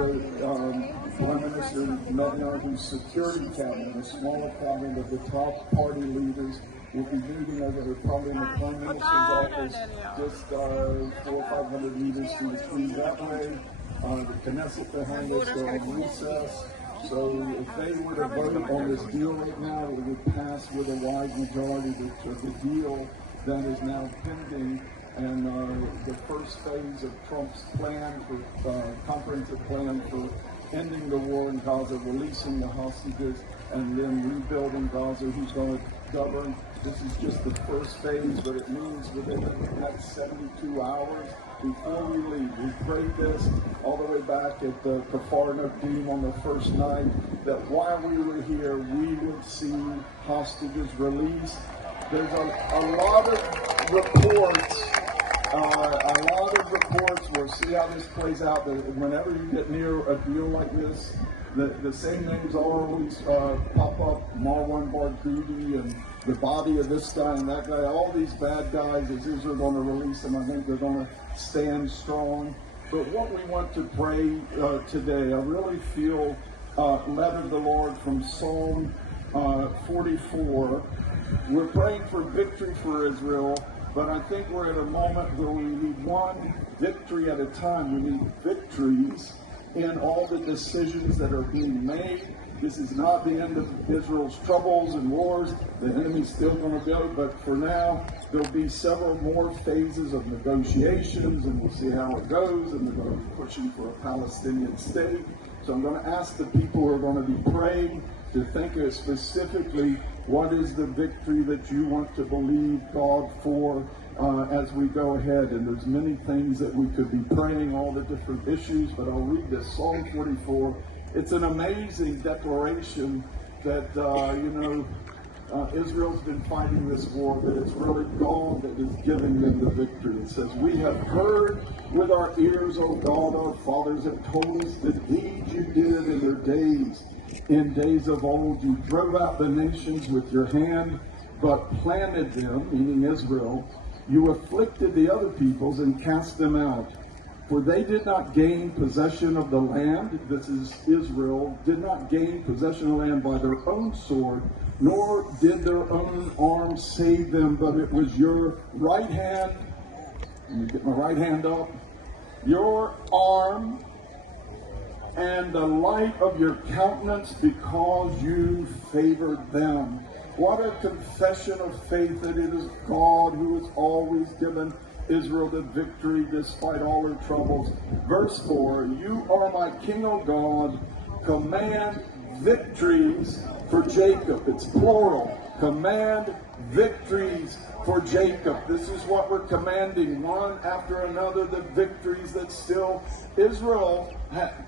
Prime Minister Netanyahu's security cabinet, a smaller cabinet of the top party leaders, will be meeting over probably in the Prime Minister's office, just 400 or 500 meters to the street that way. The Knesset behind us, they're on recess. So if they were to vote on this deal right now, it would pass with a wide majority. The deal that is now pending, and the first phase of Trump's plan, comprehensive plan for ending the war in Gaza, releasing the hostages, and then rebuilding Gaza. Who's going to govern? This is just the first phase, but it means within the next 72 hours, before we leave, we prayed this all the way back at the Kafar Nadim on the first night, that while we were here, we would see hostages released. There's a lot of reports. We'll see how this plays out. Whenever you get near a deal like this, the same names always pop up: Marwan Barghouti and the body of this guy and that guy. All these bad guys, as Israel going to release them, I think they're going to stand strong. But what we want to pray today, I really feel led of the Lord from Psalm 44. We're praying for victory for Israel, but I think we're at a moment where we need one victory at a time. We need victories in all the decisions that are being made. This is not the end of Israel's troubles and wars. The enemy's still going to go, but for now, there'll be several more phases of negotiations, and we'll see how it goes, and they're going to be pushing for a Palestinian state. So I'm going to ask the people who are going to be praying to think of specifically what is the victory that you want to believe God for as we go ahead. And there's many things that we could be praying, all the different issues, but I'll read this, Psalm 44. It's an amazing declaration that, Israel's been fighting this war, but it's really God that is giving them the victory. It says, "We have heard with our ears, O God, our fathers have told us the deeds you did in their days. In days of old, you drove out the nations with your hand, but planted them," meaning Israel. "You afflicted the other peoples and cast them out. For they did not gain possession of the land," this is Israel, "did not gain possession of the land by their own sword, nor did their own arm save them, but it was your right hand," let me get my right hand up, "your arm and the light of your countenance, because you favored them." What a confession of faith that it is God who has always given Israel the victory despite all her troubles. Verse 4, "You are my King, O God, command victories for Jacob." It's plural. Command victories for Jacob. This is what we're commanding, one after another, the victories that still Israel,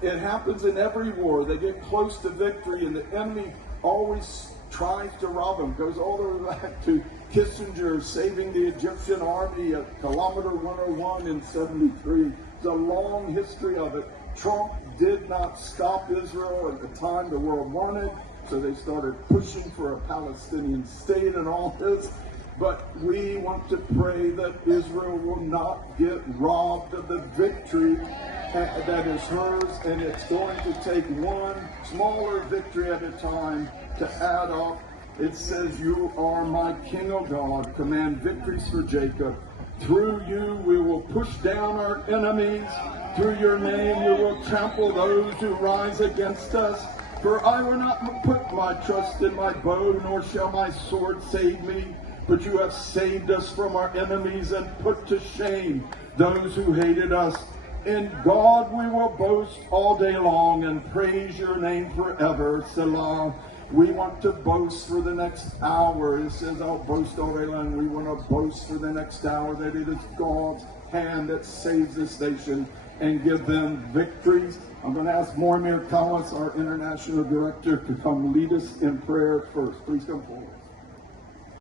it happens in every war. They get close to victory and the enemy always tries to rob them. Goes all the way back to Kissinger saving the Egyptian army at kilometer 101 in 73. It's a long history of it. Trump did not stop Israel at the time the world wanted, so they started pushing for a Palestinian state and all this. But we want to pray that Israel will not get robbed of the victory that is hers, and it's going to take one smaller victory at a time to add up. It says, "You are my King, O God, command victories for Jacob. Through you we will push down our enemies. Through your name we will trample those who rise against us. For I will not put my trust in my bow, nor shall my sword save me. But you have saved us from our enemies and put to shame those who hated us. In God we will boast all day long and praise your name forever. Selah." We want to boast for the next hour. It says, "I'll boast all day long." We want to boast for the next hour that it is God's hand that saves this nation and give them victories. I'm going to ask Mormir Kawas, our international director, to come lead us in prayer first. Please come forward.